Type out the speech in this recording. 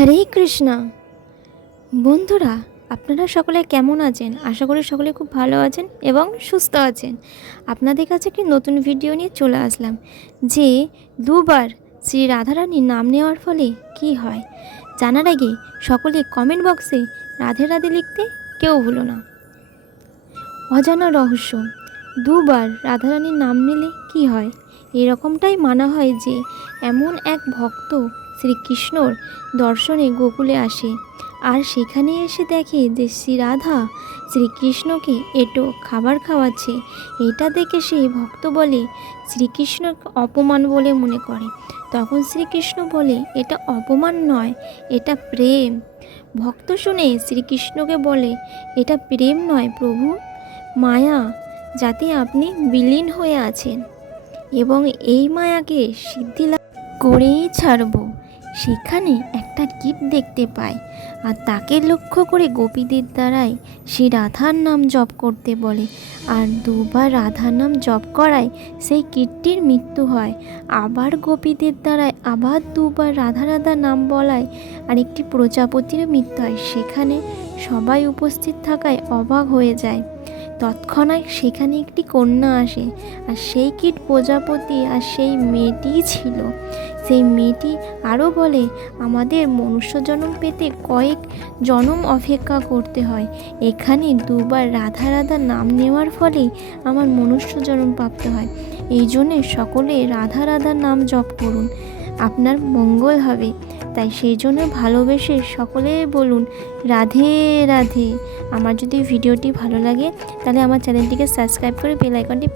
হরে কৃষ্ণা। বন্ধুরা, আপনারা সকলে কেমন আছেন? আশা করি সকলে খুব ভালো আছেন এবং সুস্থ আছেন। আপনাদের কাছে একটি নতুন ভিডিও নিয়ে চলে আসলাম যে দুবার শ্রী রাধারানীর নাম নেওয়ার ফলে কি হয়। জানার আগে সকলে কমেন্ট বক্সে রাধে রাধে লিখতে কেউ ভুলো না। অজানা রহস্য, দুবার রাধারানীর নাম নিলে কি হয়? এরকমটাই মানা হয় যে এমন এক ভক্ত শ্রীকৃষ্ণর দর্শনে গোকুলে আসে, আর সেখানে এসে দেখে যে শ্রী রাধা শ্রীকৃষ্ণকে এটো খাবার খাওয়াচ্ছে। এটা দেখে সেই ভক্ত বলে শ্রীকৃষ্ণকে অপমান বলে মনে করে। তখন শ্রীকৃষ্ণ বলে এটা অপমান নয়, এটা প্রেম। ভক্ত শুনে শ্রীকৃষ্ণকে বলে এটা প্রেম নয় প্রভু, মায়া, যাতে আপনি বিলীন হয়ে আছেন এবং এই মায়াকে সিদ্ধি লাভ করেই ছাড়ব। সেখানে একটা কীট দেখতে পায়, আর তাকে লক্ষ্য করে গোপীদের দ্বারাই সে রাধার নাম জপ করতে বলে, আর দুবার রাধার নাম জপ করায় সেই কীটটির মৃত্যু হয়। আবার গোপীদের দ্বারাই আবার দুবার রাধা রাধা নাম বলায় আর একটি প্রজাপতির মৃত্যু হয়। সেখানে সবাই উপস্থিত থাকায় অবাক হয়ে যায়। তৎক্ষণাৎ সেখানে একটি কন্যা আসে, আর সেই কীট প্রজাপতি আর সেই মেয়েটিই ছিল। সেই মেয়েটি আরও বলে আমাদের মনুষ্য জন্ম পেতে কয়েক জন্ম অপেক্ষা করতে হয়। এখানে দুবার রাধা রাধা নাম নেওয়ার ফলেই আমার মনুষ্য জন্ম প্রাপ্ত হয়। এই জন্যে সকলে রাধা রাধার নাম জপ করুন, আপনার মঙ্গল হবে। তাই সেই জন্য ভালোবেসে সকলে বলুন রাধে রাধে। আমার যদি ভিডিওটি ভালো লাগে তাহলে আমার চ্যানেলটিকে সাবস্ক্রাইব করে বেল আইকনটি